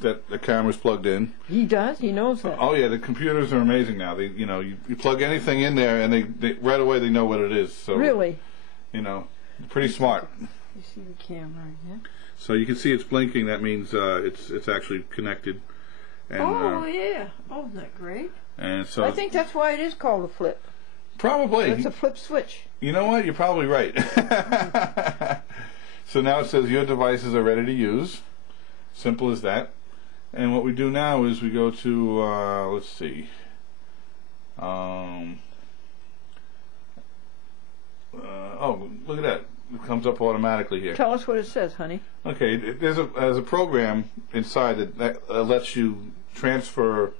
that the camera's plugged in. He does? He knows that? Oh yeah, the computers are amazing now. They, you plug anything in there, and they right away they know what it is. So really, pretty smart. You see the camera, yeah. So you can see it's blinking. That means it's actually connected. And, yeah. Oh, isn't that great? And so I think that's why it is called a flip. Probably. It's a flip switch. You know what? You're probably right. So now it says your devices are ready to use. Simple as that. And what we do now is we go to, let's see. Oh, look at that. It comes up automatically here. Tell us what it says, honey. Okay, there's a program inside that lets you transfer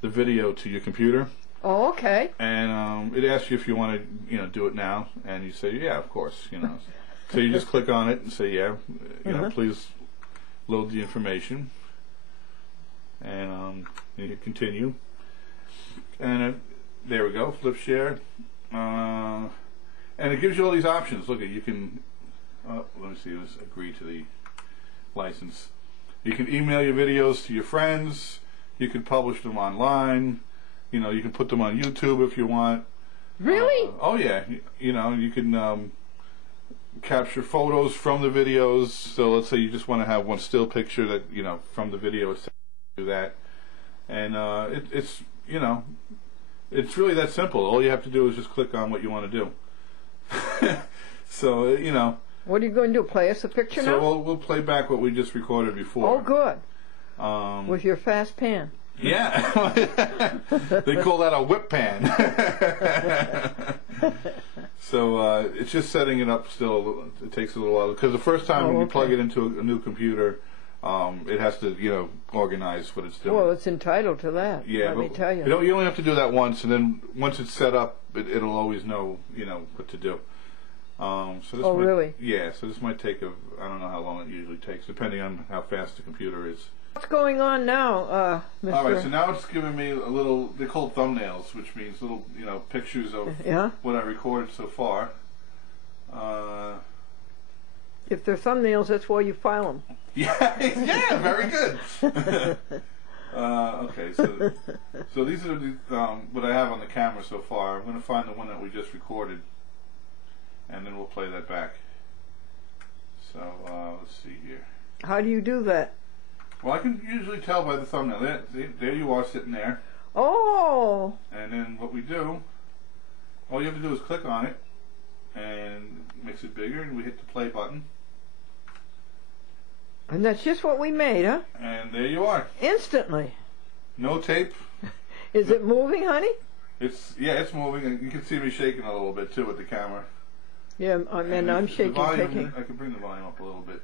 the video to your computer. Oh, okay. And it asks you if you want to, do it now, and you say, yeah, of course, So you just click on it and say, yeah, please load the information, and you hit continue, and there we go, flip share, and it gives you all these options. Look, you can, let me see, let's agree to the license. You can email your videos to your friends. You can publish them online. You can put them on YouTube if you want. Really? Oh yeah. You can capture photos from the videos. So let's say you just want to have one still picture that from the video. Do that, and it's it's really that simple. All you have to do is just click on what you want to do. So What are you going to do? Play us a picture now? So we'll play back what we just recorded before. Oh, good. With your fast pan. Yeah. They call that a whip pan. So it's just setting it up still. It takes a little while because the first time when you plug it into a new computer, it has to organize what it's doing. Well, it's entitled to that. Yeah, let me tell you. You only have to do that once, and then once it's set up, it'll always know what to do. So this really? Yeah. So this might take I don't know how long it usually takes, depending on how fast the computer is. What's going on now, Mr.? All right, so now it's giving me a little. They're called thumbnails, which means little, pictures of what I recorded so far. If they're thumbnails, that's why you file them. Yeah, very good. Okay, so these are what I have on the camera so far. I'm going to find the one that we just recorded, and then we'll play that back. So let's see here. How do you do that? Well, I can usually tell by the thumbnail. There you are sitting there. Oh! And then what we do, all you have to do is click on it, and it makes it bigger, and we hit the play button. And that's just what we made, huh? And there you are. Instantly. No tape. Is it moving, honey? It's moving, and you can see me shaking a little bit too with the camera. Yeah, I'm shaking. I can bring the volume up a little bit.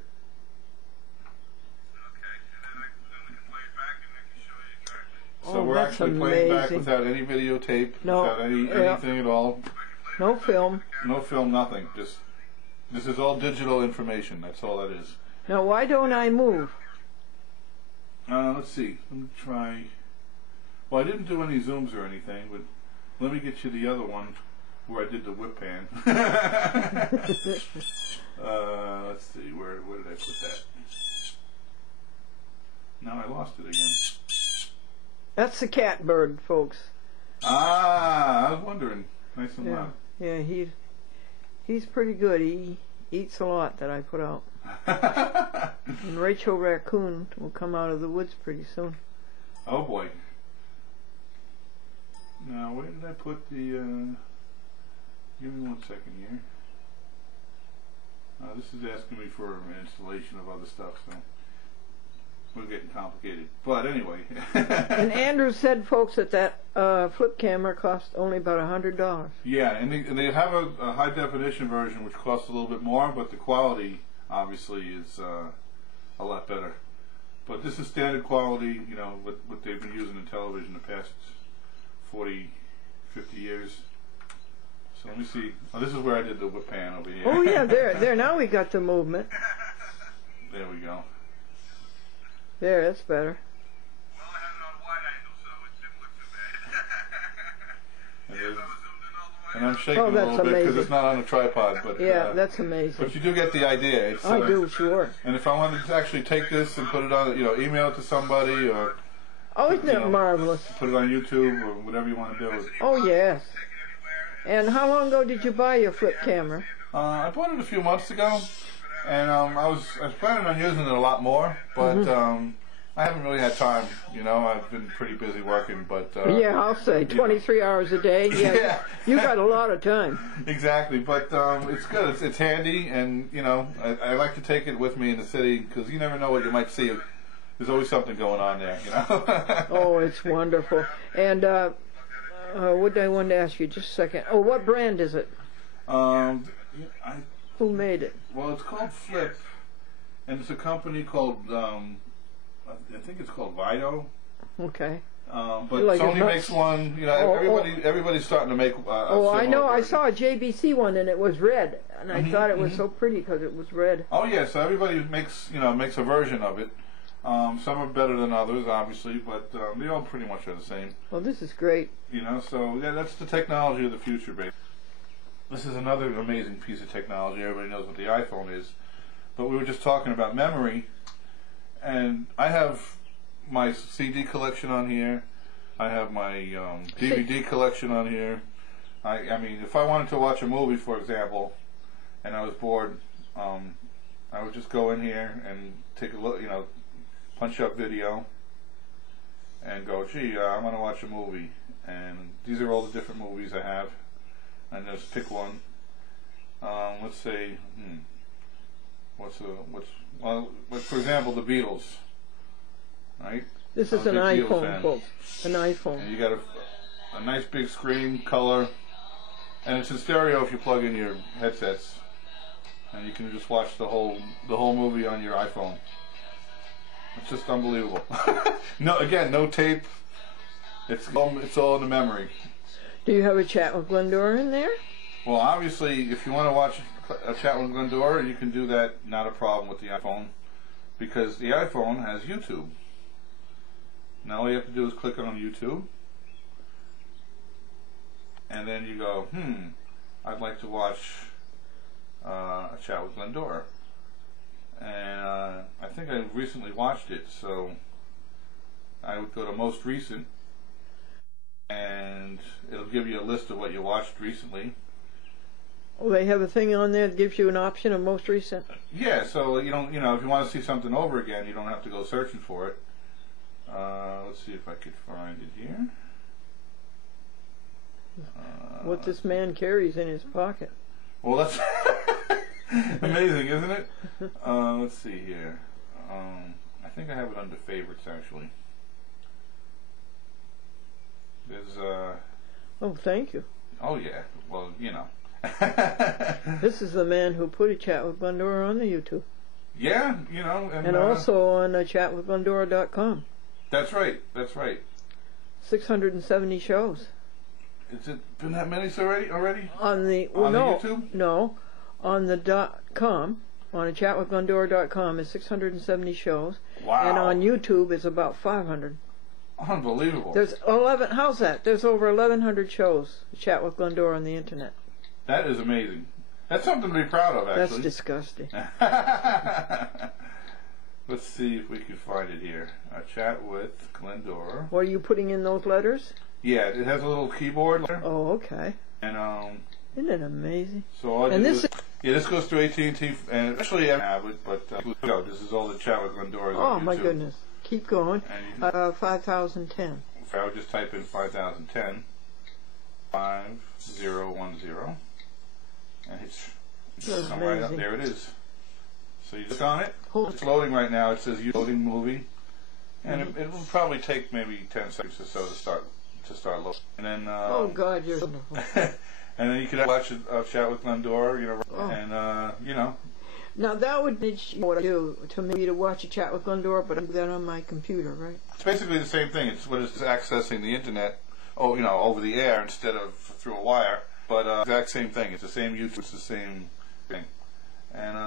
So we're actually playing back without any videotape, without anything at all. No film. No film, nothing. Just this is all digital information. That's all that is. Now, why don't I move? Let's see. Let me try. Well, I didn't do any zooms or anything, but let me get you the other one where I did the whip pan. Let's see. Where did I put that? Now I lost it again. That's the cat bird, folks. I was wondering. Nice and loud. Yeah, he's pretty good. He eats a lot that I put out. And Rachel Raccoon will come out of the woods pretty soon. Oh boy. Now, where did I put the... give me 1 second here. This is asking me for an installation of other stuff, so... we're getting complicated. But anyway. And Andrew said, folks, that flip camera costs only about $100. Yeah, and they have a high definition version which costs a little bit more, but the quality obviously is a lot better. But this is standard quality, what they've been using in television the past 40, 50 years. So let me see. Oh, this is where I did the whip pan over here. Oh yeah, there. Now we got the movement. There we go. There, that's better. Well, I had it on wide angle, so it didn't look too bad. Yes, I was zoomed in all the way. and I'm shaking Oh, a that's little bit because amazing. it's not on a tripod. But Yeah, that's amazing. but you do get the idea. It's, I do, sure. And if I wanted to actually take this and put it on, email it to somebody or Oh, isn't it marvelous? put it on YouTube or whatever you want to do. Oh, yes. And how long ago did you buy your flip camera? I bought it a few months ago, and I was planning on using it a lot more, but I haven't really had time. I've been pretty busy working, but Yeah, I'll say 23 hours a day. Yeah, Yeah. You got a lot of time. Exactly, but it's good. It's handy, and I like to take it with me in the city because you never know what you might see. There's always something going on there, Oh, it's wonderful. And what did I want to ask you? Just a second. Oh, what brand is it? Who made it? Well, it's called Flip, and it's a company called I think it's called Vido. Okay. But Like Sony makes one. Everybody's starting to make. I know. I version. saw a JBC one and it was red, and I thought it was so pretty because it was red. Oh yeah, so everybody makes a version of it. Some are better than others, obviously, but they all pretty much are the same. Well, this is great. So yeah, that's the technology of the future, baby. This is another amazing piece of technology. Everybody knows what the iPhone is, but we were just talking about memory, and I have my CD collection on here. I have my DVD collection on here. I mean, if I wanted to watch a movie, for example, and I was bored, I would just go in here and take a look, punch up video, and go, gee, I want to watch a movie. And these are all the different movies I have. And just pick one. Let's say, for example, the Beatles, right? This is an iPhone, folks. An iPhone. And you got a nice big screen, color, and it's in stereo if you plug in your headsets, and you can just watch the whole movie on your iPhone. It's just unbelievable. No tape. It's all in the memory. Do you have a chat with Glendora in there? Well, obviously, if you want to watch a chat with Glendora, you can do that. Not a problem with the iPhone, because the iPhone has YouTube. Now all you have to do is click on YouTube, and then you go, I'd like to watch a chat with Glendora. And I think I recently watched it, so I would go to most recent, and it'll give you a list of what you watched recently. Oh, they have a thing on there that gives you an option of most recent? Yeah, so you don't, if you want to see something over again, you don't have to go searching for it. Let's see if I could find it here. What this man carries in his pocket. Well, that's amazing, isn't it? Let's see here. I think I have it under favorites, actually. There's Oh, thank you. Oh yeah. Well, This is the man who put a chat with Glendora on the YouTube. Yeah, and also on chatwithglendora.com. That's right. 670 shows. Has it been that many already? On the YouTube? No, on the .com. On chatwithglendora.com is 670 shows. Wow. And on YouTube is about 500. Unbelievable. There's 11. How's that? There's over 1,100 shows. Chat with Glendora on the internet. That is amazing. That's something to be proud of, actually. That's disgusting. Let's see if we can find it here. Chat with Glendora. What, are you putting in those letters? Yeah, it has a little keyboard. Oh, okay. And isn't it amazing? So this goes through AT&T, and actually I have it, but this is all the Chat with Glendora. Oh my goodness! Keep going. 5010. If I would just type in 5010, 5010, and it's right up there. It is. So you click on it. It's loading right now. It says loading movie, and it will probably take maybe 10 seconds or so to start loading. And then oh God, you're wonderful. And then you could watch a chat with Glendora, and Now that would need what I do to maybe to watch a chat with Glendora, but I do that on my computer, right? It's basically the same thing. It's accessing the internet, over the air instead of through a wire. But exact same thing. It's the same YouTube. It's the same thing. And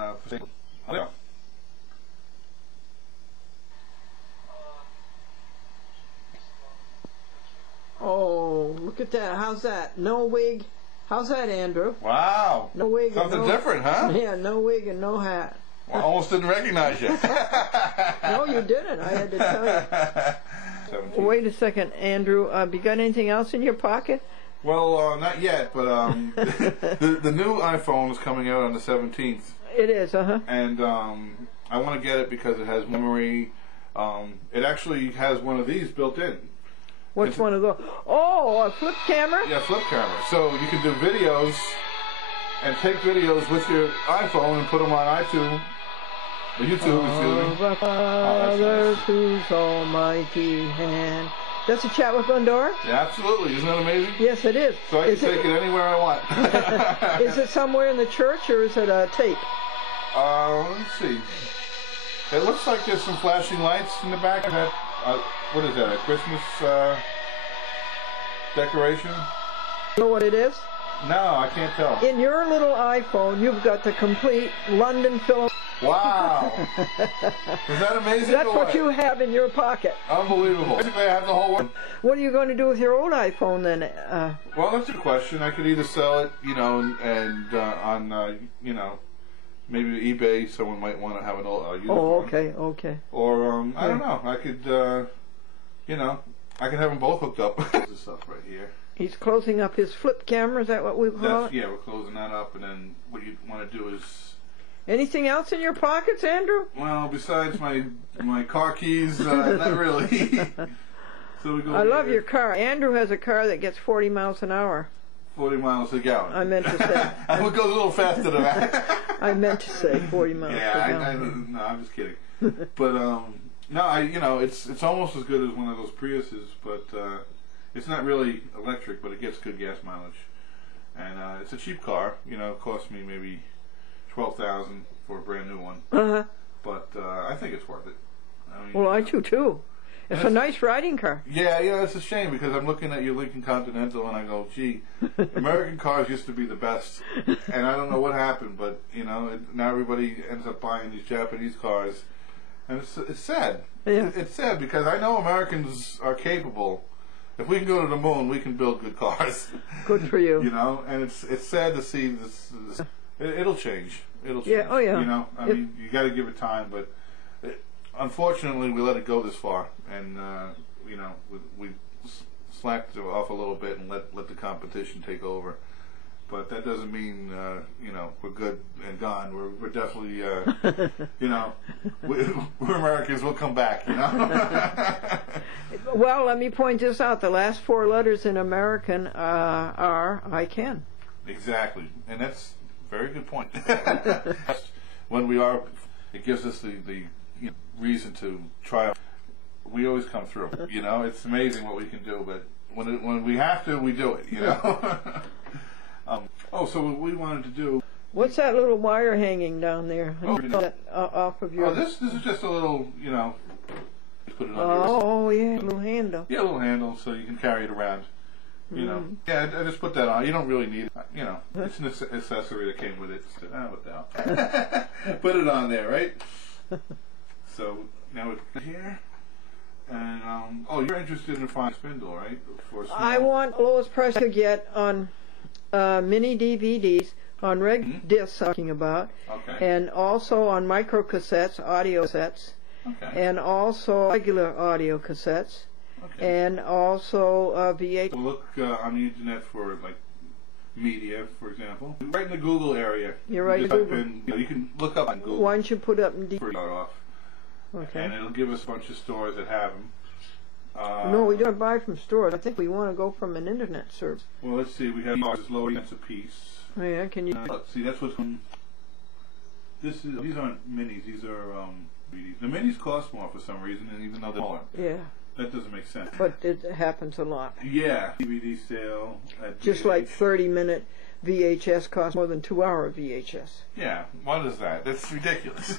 oh, look at that! How's that? No wig. How's that, Andrew? Wow. No wig. Something different, huh? Yeah, no wig and no hat. Well, I almost didn't recognize you. No, you didn't. I had to tell you. Wait a second, Andrew. Have you got anything else in your pocket? Well, not yet, but the new iPhone is coming out on the 17th. It is, And I want to get it because it has memory. It actually has one of these built in. What's one of those? Oh, a flip camera? Yeah, flip camera. So you can do videos and take videos with your iPhone and put them on iTunes. Or YouTube, excuse me. The Father whose almighty hand. That's a chat with Glendora? Yeah, absolutely. Isn't that amazing? Yes, it is. So I can take it anywhere I want. Is it somewhere in the church or is it a tape? Let's see. It looks like there's some flashing lights in the back of that. What is that? A Christmas decoration? You know what it is? No, I can't tell. In your little iPhone, you've got the complete London film. Wow! Is that amazing? That's what you have in your pocket. Unbelievable. Basically, I have the whole world. What are you going to do with your old iPhone then? Well, that's a question. I could either sell it, and on, maybe eBay. Someone might want to have an old used one. Okay. Or I don't know. I could, I could have them both hooked up. This stuff right here. He's closing up his flip camera. Is that what we call it? Yeah, we're closing that up, and then what you want to do is. Anything else in your pockets, Andrew? Well, besides my car keys, not really. So we go. I love your car. Andrew has a car that gets 40 miles an hour. 40 miles a gallon. I meant to say. It goes a little faster than that. I meant to say 40 miles per No, gallon. I'm just kidding. But no, it's almost as good as one of those Priuses, but it's not really electric, but it gets good gas mileage, and it's a cheap car. It cost me maybe $12,000 for a brand new one. But I think it's worth it. Well, I do too. It's a nice riding car. Yeah, it's a shame because I'm looking at your Lincoln Continental and I go, gee, American cars used to be the best, and I don't know what happened, but now everybody ends up buying these Japanese cars, and it's sad. Yeah. It's sad because I know Americans are capable. If we can go to the moon, we can build good cars. Good for you. And it's sad to see this. It'll change. It'll change. Yeah. Oh yeah. I mean, you got to give it time, but unfortunately, we let it go this far, and we slacked off a little bit and let the competition take over. But that doesn't mean we're good and gone. We're definitely we're Americans. We'll come back. Well, let me point this out. The last 4 letters in American are I can. Exactly, and that's a very good point. When it gives us the reason to try. We always come through. It's amazing what we can do, but when we have to, we do it. So what we wanted to do. What's that little wire hanging down there? Off of your. Oh, this is just a little, put it on. Oh yeah, a little handle. Yeah, a little handle so you can carry it around. Yeah, I just put that on. You don't really need it. It's an accessory that came with it. So, what the hell? Put it on there, right? So now it's here. And you're interested in a fine spindle, right? I want the lowest price I could get on mini DVDs, on discs talking about, and also on micro cassettes, audio cassettes, and also regular audio cassettes, and also VH. Look on the internet for media, for example. Right in the Google area. You're right in Google. You can look up on Google. Why don't you put up in off. Okay. And it'll give us a bunch of stores that have them. No, we don't buy from stores. I think we want to go from an internet service. Well, let's see. We have these low cents a piece. Oh, yeah, can you? Let's see. That's what's. These aren't minis. These are DVDs. The minis cost more for some reason, and even though they're smaller. Yeah. That doesn't make sense. But it happens a lot. Yeah. DVD sale. Just like 30-minute VHS costs more than 2-hour VHS. Yeah. What is that? That's ridiculous.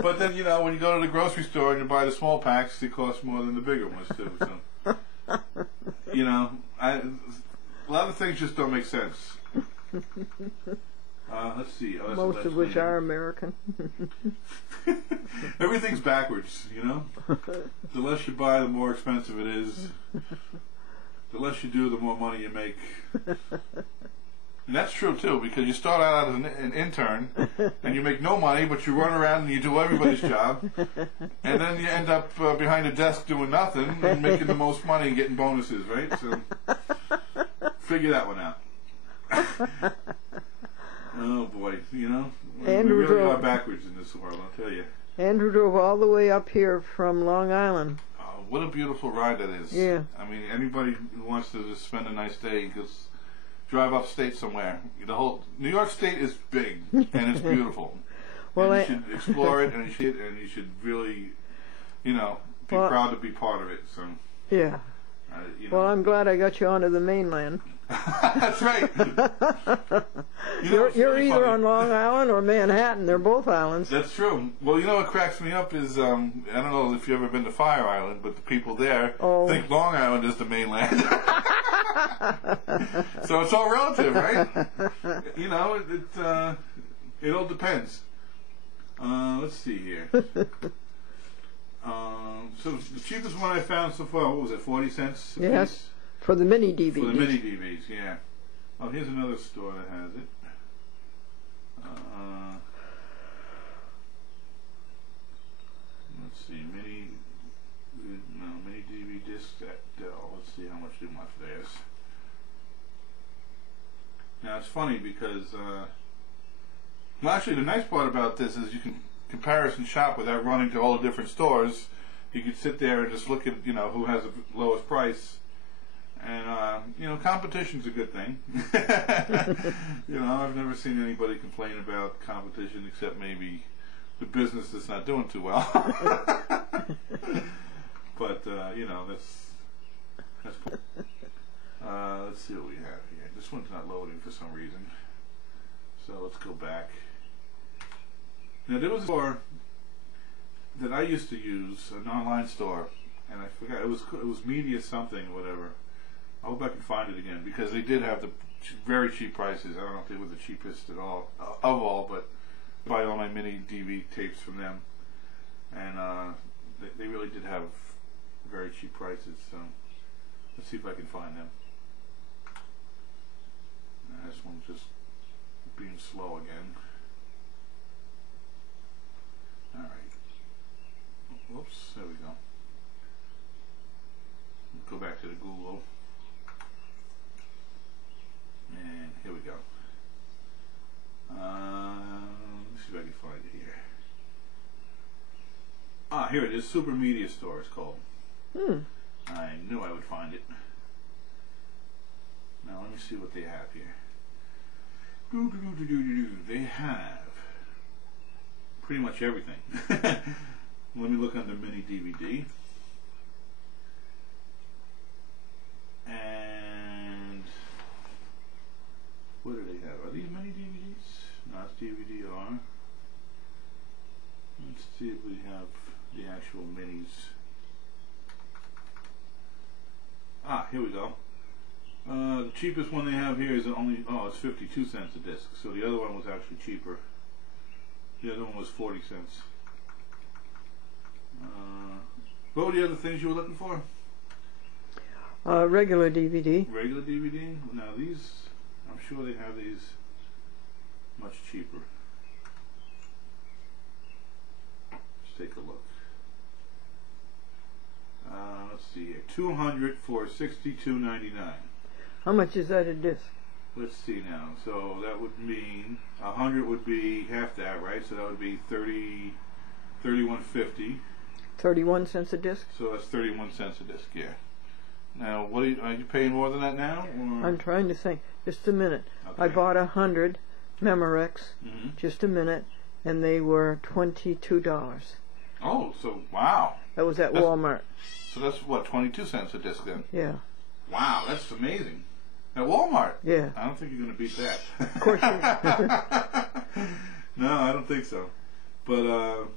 But then, when you go to the grocery store and you buy the small packs, they cost more than the bigger ones, too. So, a lot of things just don't make sense. Let's see. Most of which are American. Everything's backwards, The less you buy, the more expensive it is. The the less you do, the more money you make. And that's true too, because you start out as an intern and you make no money, but you run around and you do everybody's job, and then you end up behind a desk doing nothing and making the most money and getting bonuses, right? So figure that one out. Oh boy, you know, Andrew we really drove, are backwards in this world, I'll tell you. Andrew drove all the way up here from Long Island. What a beautiful ride that is. Yeah. I mean, anybody who wants to just spend a nice day, just drive upstate somewhere. The whole New York State is big and it's beautiful. Well, and you should explore it, and you should really, you know, be proud to be part of it. So. Yeah. You know. Well, I'm glad I got you onto the mainland. That's right. You're really either on Long Island or Manhattan. They're both islands. That's true. Well, you know what cracks me up is, I don't know if you've ever been to Fire Island, but the people there think Long Island is the mainland. So it's all relative, right? You know, it all depends. Let's see here. So the cheapest one I found so far, what was it, 40 cents? Yes, piece? For the mini DVDs. For the mini DVDs, yeah. Oh, here's another store that has it. Let's see, mini DVD disc at Dell. Let's see how much they want for theirs. Now it's funny because, well, actually the nice part about this is you can comparison shop without running to all the different stores. You could sit there and just look at, you know, who has the lowest price. And, you know, competition's a good thing. You know, I've never seen anybody complain about competition except maybe the business that's not doing too well. But, you know, that's cool. Let's see what we have here. This one's not loading for some reason. So let's go back. Now, there was a store that I used to use, an online store, and I forgot, it was Media something or whatever. I hope I can find it again, because they did have the very cheap prices. I don't know if they were the cheapest at all, but I buy all my mini DV tapes from them, and they really did have very cheap prices. So let's see if I can find them. This one's just being slow again. All right. Whoops. There we go. Go back to the Google. And here we go. Let's see if I can find it here. Ah, here it is. Super Media Store it's called. I knew I would find it. Now let me see what they have here. They have pretty much everything. Let me look under mini DVD. And what do they have? Are these mini DVDs? No, it's DVD-R. Let's see if we have the actual minis. Ah, here we go. The cheapest one they have here is only, it's 52 cents a disc. So the other one was actually cheaper. The other one was 40 cents. What were the other things you were looking for? Regular DVD. Regular DVD? Now these, I'm sure they have these much cheaper. Let's take a look. Let's see here. 200 for $62.99. How much is that a disc? Let's see now. So that would mean 100 would be half that, right? So that would be 31.50. 31 cents a disc? So that's 31 cents a disc, yeah. Now, what are you paying more than that now? Or? I'm trying to think. Just a minute. Okay. I bought 100 Memorex. Just a minute, and they were $22. Oh, so wow. That was at Walmart. So that's what, 22 cents a disc then? Yeah. Wow, that's amazing. At Walmart? Yeah. I don't think you're going to beat that. Of course you No, I don't think so. But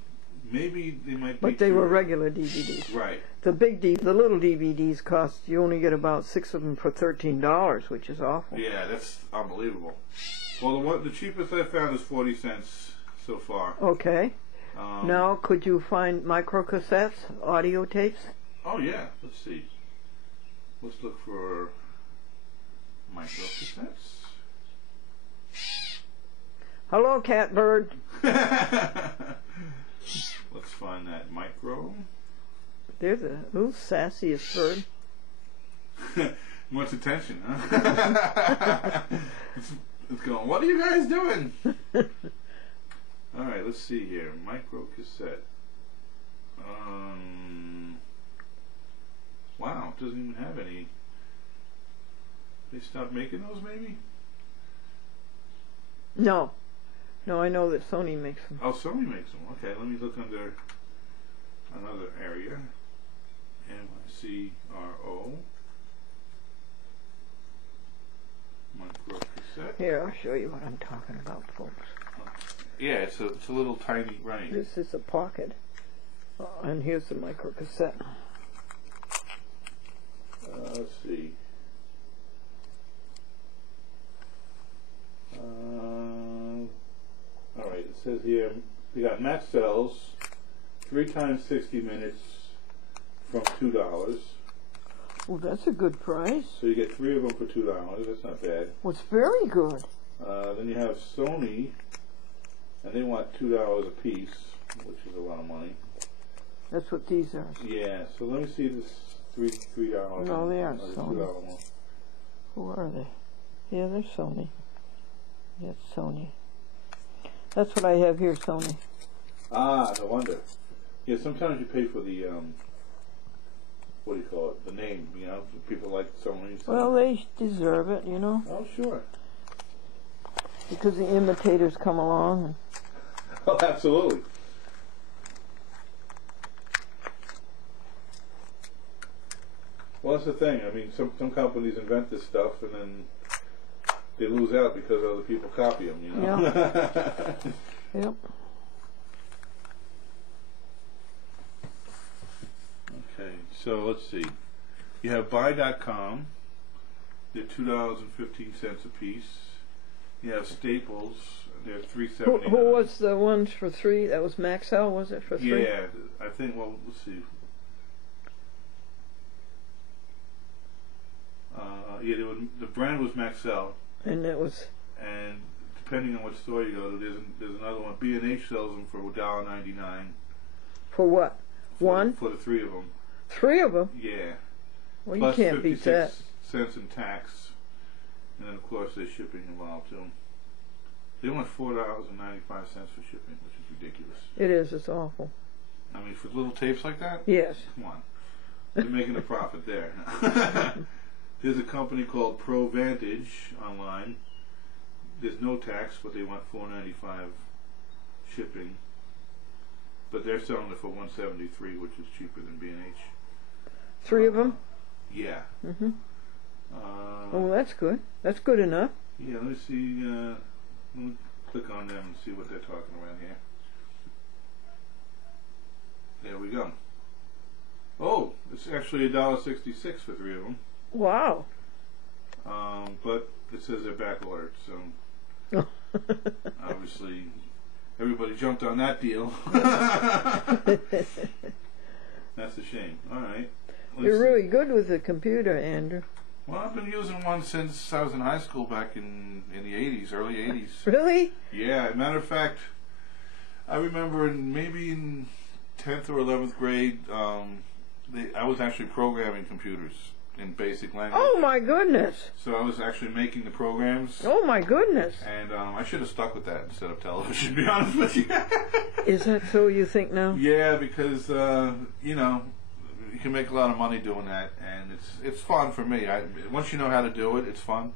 maybe they might. But they were regular DVDs. Right. The little DVDs cost, you only get about 6 of them for $13, which is awful. Yeah, that's unbelievable. Well, the cheapest I found is 40 cents so far. Okay. Now, could you find microcassettes, audio tapes? Oh yeah. Let's see. Let's look for micro cassettes. Hello, catbird. Let's find that micro. There's a sassiest bird. Wants attention, huh? It's going, what are you guys doing? Alright, let's see here. Micro cassette. Wow, it doesn't even have any. They stopped making those, maybe? No. No, I know that Sony makes them. Oh, Sony makes them. Okay, let me look under another area. MICRO. Micro cassette. Here, I'll show you what I'm talking about, folks. Yeah, it's a little tiny, right. This is a pocket. And here's the micro cassette. Let's see. Alright, it says here, we got max cells, 3 times 60 minutes from $2. Well, that's a good price. So you get 3 of them for $2. That's not bad. Well, it's very good. Then you have Sony, and they want $2 a piece, which is a lot of money. That's what these are. Yeah, so let me see this $3. No, they aren't $2 Sony. one. Who are they? Yeah, they're Sony. That's Sony. That's what I have here, Sony. Ah, no wonder. Yeah, sometimes you pay for the, what do you call it, the name, you know, people like Sony. Well, they deserve it, you know. Oh, sure. Because the imitators come along. And Oh, absolutely. Well, that's the thing. I mean, some companies invent this stuff and then they lose out because other people copy them, you know? Yeah. Yep. Okay, so let's see. You have buy.com. They're $2.15 a piece. You have Staples. They're $3.79. Who was the ones for 3? That was Maxell, was it, for 3? Yeah, I think, well, let's see. Yeah, the brand was Maxell. And it was... And depending on what store you go to, there's another one. B&H sells them for $1.99. For what? One? For the 3 of them. 3 of them? Yeah. Well, Plus you can't beat that. 56 cents in tax. And then, of course, there's shipping involved, too. They want $4.95 for shipping, which is ridiculous. It is. It's awful. I mean, for little tapes like that? Yes. Come on. They're making a profit there. There's a company called ProVantage online. There's no tax, but they want $4.95 shipping. But they're selling it for $1.73, which is cheaper than B&H. 3 of them? Yeah. Mm-hmm. Oh, that's good. That's good enough. Yeah, let me see. Let me click on them and see what they're talking about here. There we go. Oh, it's actually $1.66 for 3 of them. Wow. But it says they're back ordered, so obviously everybody jumped on that deal. That's a shame. All right. You're really good with the computer, Andrew. Well, I've been using one since I was in high school back in the 80s, early 80s. Really? Yeah, matter of fact, I remember maybe in 10th or 11th grade, I was actually programming computers in basic language. Oh, my goodness. So I was actually making the programs. Oh, my goodness. And I should have stuck with that instead of television, to be honest with you. Is that so you think now? Yeah, because, you know, you can make a lot of money doing that, and it's fun for me. Once you know how to do it, it's fun.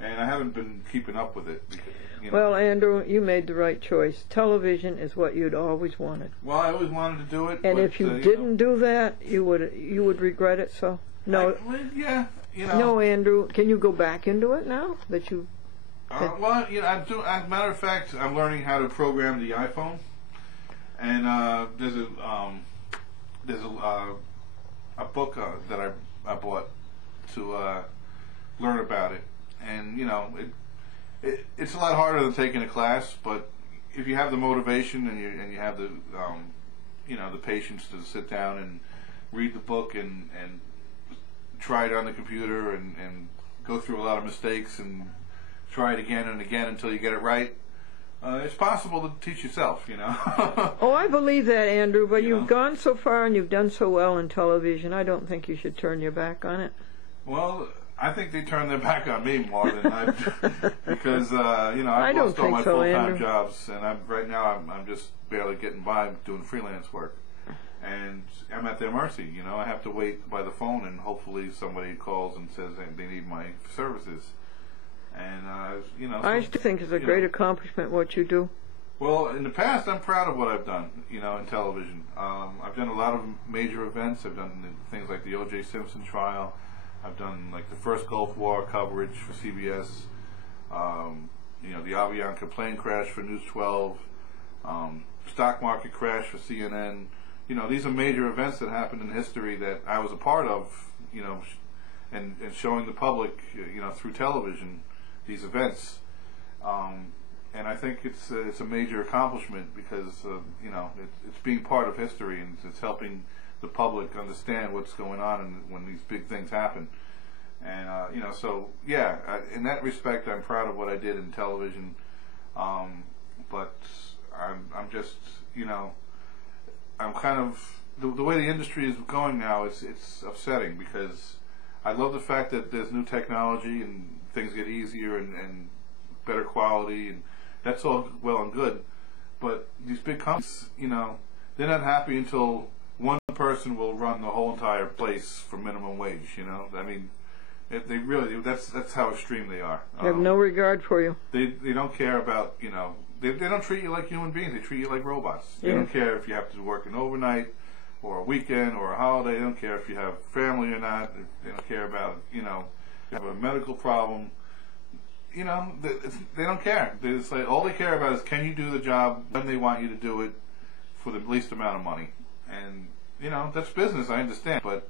And I haven't been keeping up with it. Because, you know. Well, Andrew, you made the right choice. Television is what you'd always wanted. Well, I always wanted to do it. And but, if you didn't do that, you would regret it. So no. Yeah, you know. No, Andrew, can you go back into it now that you? Well, you know, as a matter of fact, I'm learning how to program the iPhone, and there's a book that I bought to learn about it, and you know, it's a lot harder than taking a class, but if you have the motivation and you have the you know, the patience to sit down and read the book and try it on the computer and go through a lot of mistakes and try it again and again until you get it right. It's possible to teach yourself, you know. Oh, I believe that, Andrew, but you've gone so far and you've done so well in television, I don't think you should turn your back on it. Well, I think they turn their back on me more than because I've lost all my full-time jobs, and right now I'm just barely getting by doing freelance work, and I'm at their mercy. You know, I have to wait by the phone, and hopefully somebody calls and says they need my services. And I think it's a great accomplishment what you do. Well, in the past, I'm proud of what I've done, in television. I've done a lot of major events. I've done things like the O.J. Simpson trial. I've done like the first Gulf War coverage for CBS. The Avianca plane crash for News 12. Stock market crash for CNN. These are major events that happened in history that I was a part of. And showing the public, through television, these events. And I think it's a major accomplishment because it's being part of history, and it's helping the public understand what's going on and when these big things happen. And in that respect, I'm proud of what I did in television. But I'm just I'm kind of the way the industry is going now. It's upsetting because I love the fact that there's new technology and things get easier and better quality, and that's all well and good. But these big companies, they're not happy until one person will run the whole entire place for minimum wage. I mean, they really that's how extreme they are. They have no regard for you. They don't care about they don't treat you like human beings. They treat you like robots. They don't care if you have to work an overnight or a weekend or a holiday. They don't care if you have family or not. They don't care about if you have a medical problem. They don't care. It's like all they care about is can you do the job when they want you to do it for the least amount of money. And that's business. I understand, but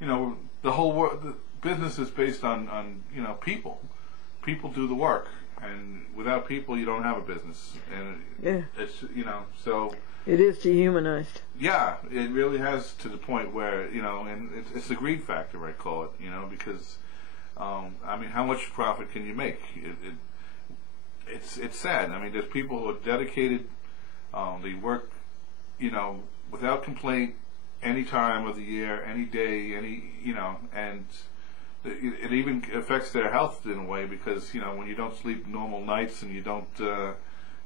the whole world, the business is based on people. People do the work, and without people, you don't have a business. And it's so. It is dehumanized. Yeah, it really has, to the point where and it's the greed factor, I call it. Because I mean, how much profit can you make? It's sad. I mean, there's people who are dedicated. They work, without complaint, any time of the year, any day, and it even affects their health in a way because when you don't sleep normal nights and you don't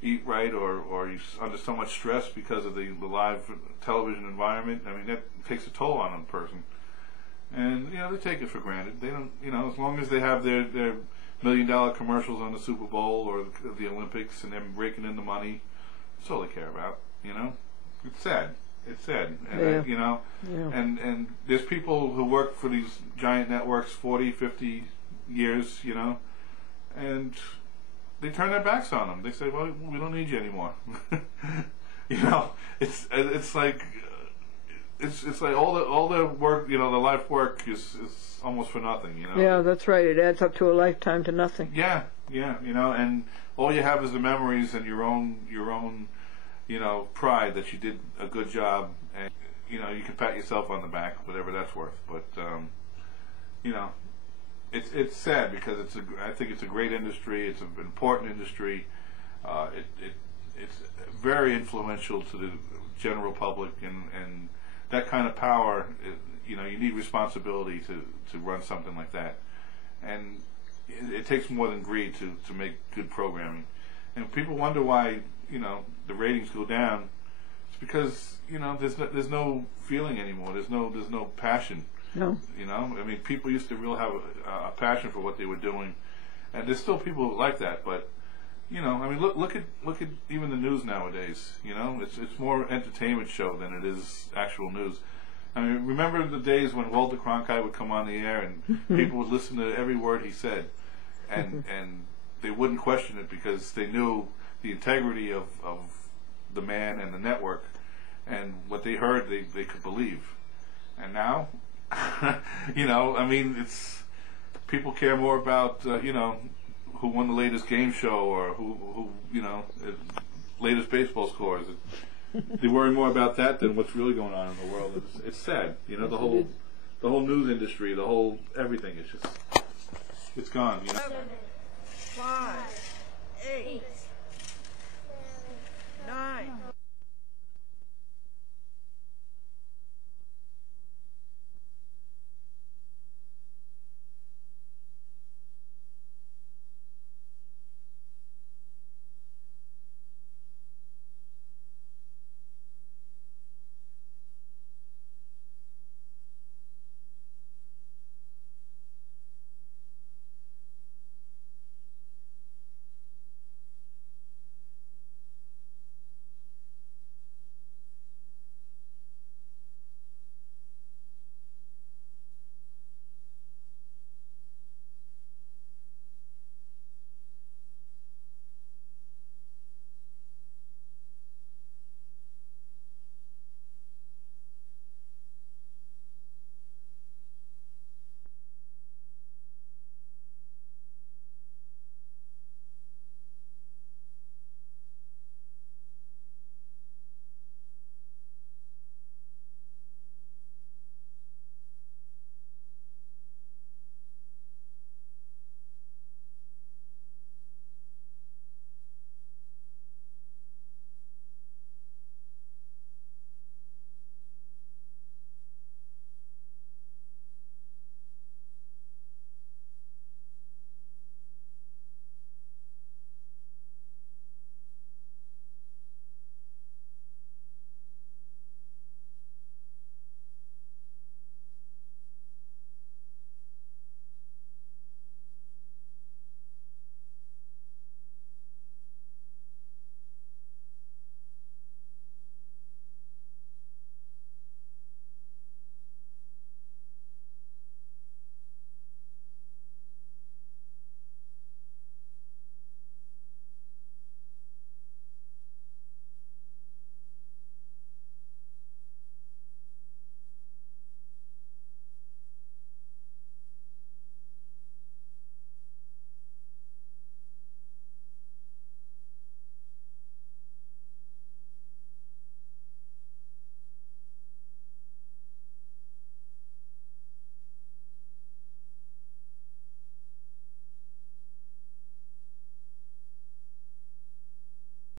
eat right, or you're under so much stress because of the live television environment. I mean, that takes a toll on a person. And they take it for granted. They don't, as long as they have their $1 million commercials on the Super Bowl or the Olympics and them raking in the money, that's all they care about. It's sad. It's sad. And and there's people who work for these giant networks 40, 50 years, and they turn their backs on them. They say, "Well, we don't need you anymore." It's like. It's like all the work, the life work is almost for nothing, Yeah, that's right. It adds up to a lifetime to nothing. Yeah, and all you have is the memories and your own, pride that you did a good job, and you can pat yourself on the back, whatever that's worth. But it's sad because I think it's a great industry. It's an important industry. It's very influential to the general public and that kind of power, you need responsibility to run something like that, and it takes more than greed to make good programming. And people wonder why the ratings go down. It's because there's no feeling anymore. There's no passion. No. I mean, people used to really have a passion for what they were doing, and there's still people like that, but. I mean, look at even the news nowadays. It's more entertainment show than it is actual news. I mean, remember the days when Walter Cronkite would come on the air and people would listen to every word he said, and they wouldn't question it because they knew the integrity of the man and the network, and what they heard they could believe. And now, I mean, it's people care more about who won the latest game show or who latest baseball scores. They worry more about that than what's really going on in the world. It's sad, the the whole news industry, the whole everything is just, it's gone. You know? 7, 5, 8, 9.